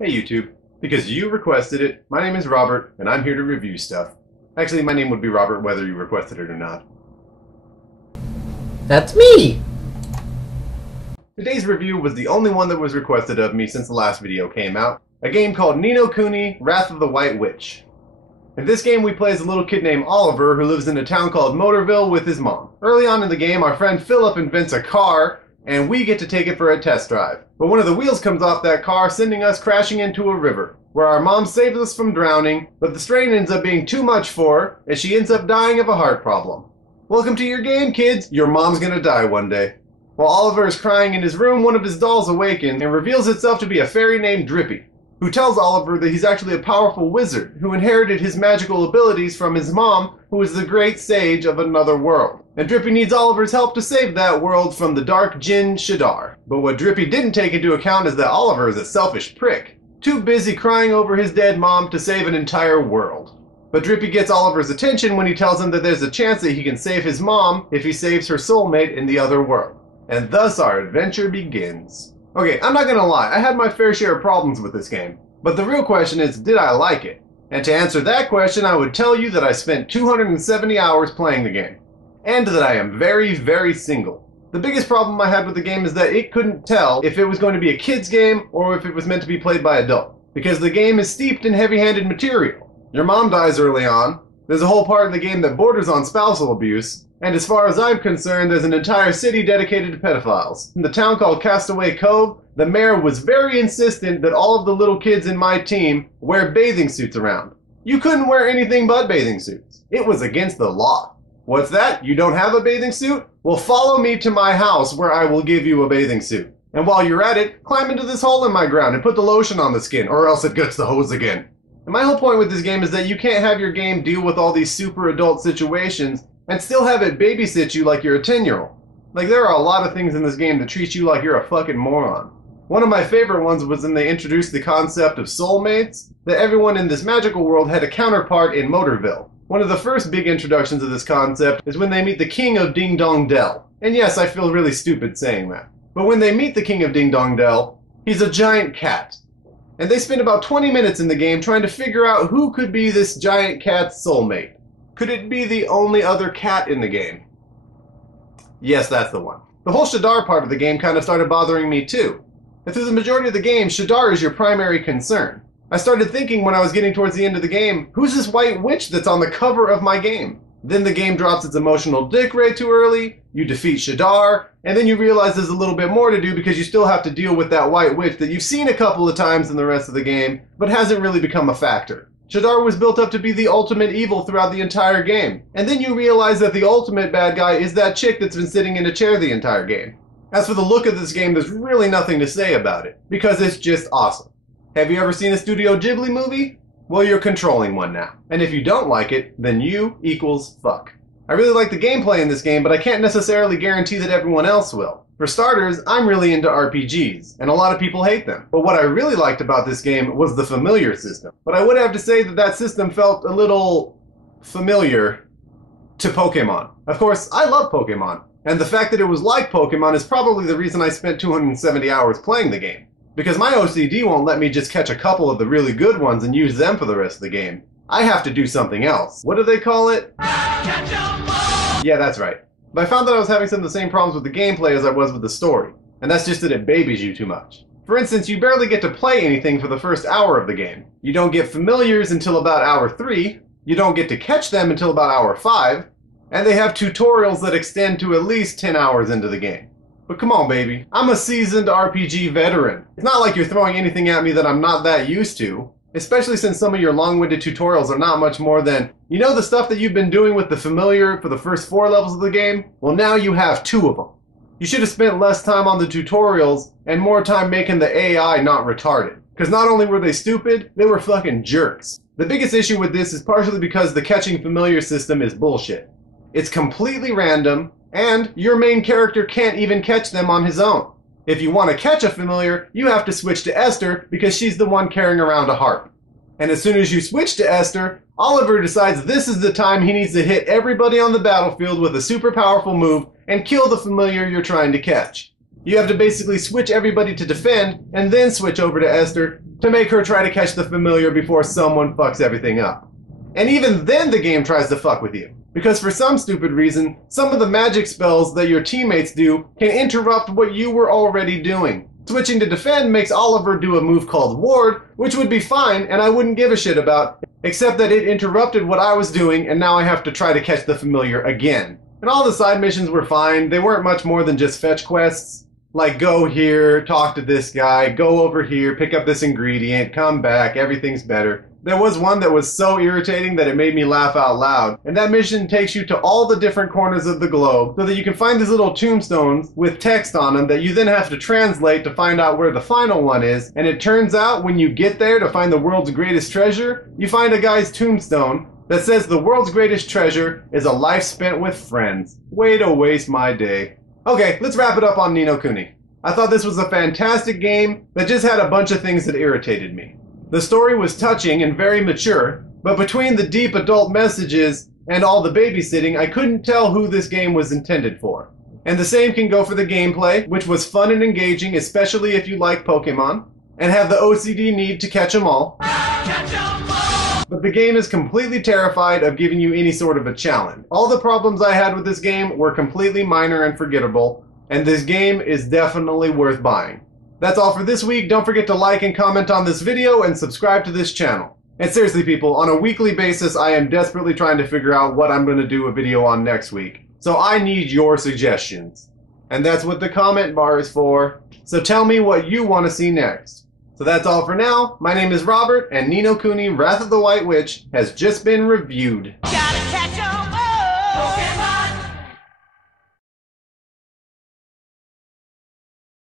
Hey YouTube, because you requested it, my name is Robert, and I'm here to review stuff. Actually, my name would be Robert whether you requested it or not. That's me! Today's review was the only one that was requested of me since the last video came out, a game called Kuni, Wrath of the White Witch. In this game we play as a little kid named Oliver who lives in a town called Motorville with his mom. Early on in the game, our friend Philip invents a car, and we get to take it for a test drive. But one of the wheels comes off that car, sending us crashing into a river, where our mom saves us from drowning, but the strain ends up being too much for her, and she ends up dying of a heart problem. Welcome to your game, kids! Your mom's gonna die one day. While Oliver is crying in his room, one of his dolls awakens and reveals itself to be a fairy named Drippy, who tells Oliver that he's actually a powerful wizard who inherited his magical abilities from his mom, who is the great sage of another world. And Drippy needs Oliver's help to save that world from the dark Jinn Shadar. But what Drippy didn't take into account is that Oliver is a selfish prick, too busy crying over his dead mom to save an entire world. But Drippy gets Oliver's attention when he tells him that there's a chance that he can save his mom if he saves her soulmate in the other world. And thus our adventure begins. Okay, I'm not gonna lie, I had my fair share of problems with this game. But the real question is, did I like it? And to answer that question, I would tell you that I spent 270 hours playing the game. And that I am very, very single. The biggest problem I had with the game is that it couldn't tell if it was going to be a kid's game or if it was meant to be played by adults. Because the game is steeped in heavy-handed material. Your mom dies early on, there's a whole part of the game that borders on spousal abuse, and as far as I'm concerned, there's an entire city dedicated to pedophiles. In the town called Castaway Cove, the mayor was very insistent that all of the little kids in my team wear bathing suits around. You couldn't wear anything but bathing suits. It was against the law. What's that? You don't have a bathing suit? Well, follow me to my house where I will give you a bathing suit. And while you're at it, climb into this hole in my ground and put the lotion on the skin, or else it gets the hose again. And my whole point with this game is that you can't have your game deal with all these super adult situations and still have it babysit you like you're a 10-year-old. Like, there are a lot of things in this game that treat you like you're a fucking moron. One of my favorite ones was when they introduced the concept of soulmates, that everyone in this magical world had a counterpart in Motorville. One of the first big introductions of this concept is when they meet the King of Ding Dong Dell. And yes, I feel really stupid saying that. But when they meet the King of Ding Dong Dell, he's a giant cat. And they spend about 20 minutes in the game trying to figure out who could be this giant cat's soulmate. Could it be the only other cat in the game? Yes, that's the one. The whole Shadar part of the game kind of started bothering me too. And through the majority of the game, Shadar is your primary concern. I started thinking when I was getting towards the end of the game, who's this white witch that's on the cover of my game? Then the game drops its emotional dick way too early, you defeat Shadar, and then you realize there's a little bit more to do because you still have to deal with that white witch that you've seen a couple of times in the rest of the game, but hasn't really become a factor. Shadar was built up to be the ultimate evil throughout the entire game, and then you realize that the ultimate bad guy is that chick that's been sitting in a chair the entire game. As for the look of this game, there's really nothing to say about it, because it's just awesome. Have you ever seen a Studio Ghibli movie? Well, you're controlling one now. And if you don't like it, then you equals fuck. I really like the gameplay in this game, but I can't necessarily guarantee that everyone else will. For starters, I'm really into RPGs, and a lot of people hate them. But what I really liked about this game was the familiar system. But I would have to say that that system felt a little familiar to Pokemon. Of course, I love Pokemon, and the fact that it was like Pokemon is probably the reason I spent 270 hours playing the game. Because my OCD won't let me just catch a couple of the really good ones and use them for the rest of the game. I have to do something else. What do they call it? Yeah, that's right. But I found that I was having some of the same problems with the gameplay as I was with the story. And that's just that it babies you too much. For instance, you barely get to play anything for the first hour of the game. You don't get familiars until about hour 3, you don't get to catch them until about hour 5, and they have tutorials that extend to at least 10 hours into the game. But come on, baby. I'm a seasoned RPG veteran. It's not like you're throwing anything at me that I'm not that used to. Especially since some of your long-winded tutorials are not much more than, you know the stuff that you've been doing with the familiar for the first 4 levels of the game? Well, now you have 2 of them. You should have spent less time on the tutorials and more time making the AI not retarded. Because not only were they stupid, they were fucking jerks. The biggest issue with this is partially because the catching familiar system is bullshit. It's completely random, and your main character can't even catch them on his own. If you want to catch a familiar, you have to switch to Esther because she's the one carrying around a harp. And as soon as you switch to Esther, Oliver decides this is the time he needs to hit everybody on the battlefield with a super powerful move and kill the familiar you're trying to catch. You have to basically switch everybody to defend and then switch over to Esther to make her try to catch the familiar before someone fucks everything up. And even then the game tries to fuck with you, because for some stupid reason, some of the magic spells that your teammates do can interrupt what you were already doing. Switching to defend makes Oliver do a move called ward, which would be fine and I wouldn't give a shit about, except that it interrupted what I was doing and now I have to try to catch the familiar again. And all the side missions were fine. They weren't much more than just fetch quests. Like, go here, talk to this guy, go over here, pick up this ingredient, come back, everything's better. There was one that was so irritating that it made me laugh out loud, and that mission takes you to all the different corners of the globe so that you can find these little tombstones with text on them that you then have to translate to find out where the final one is, and it turns out when you get there to find the world's greatest treasure, you find a guy's tombstone that says the world's greatest treasure is a life spent with friends. Way to waste my day. Okay, let's wrap it up on Ni no Kuni. I thought this was a fantastic game that just had a bunch of things that irritated me. The story was touching and very mature, but between the deep adult messages and all the babysitting, I couldn't tell who this game was intended for. And the same can go for the gameplay, which was fun and engaging, especially if you like Pokemon, and have the OCD need to catch them all. But the game is completely terrified of giving you any sort of a challenge. All the problems I had with this game were completely minor and forgettable, and this game is definitely worth buying. That's all for this week. Don't forget to like and comment on this video and subscribe to this channel. And seriously people, on a weekly basis I am desperately trying to figure out what I'm going to do a video on next week. So I need your suggestions. And that's what the comment bar is for. So tell me what you want to see next. So that's all for now. My name is Robert, and Ni no Kuni, Wrath of the White Witch has just been reviewed.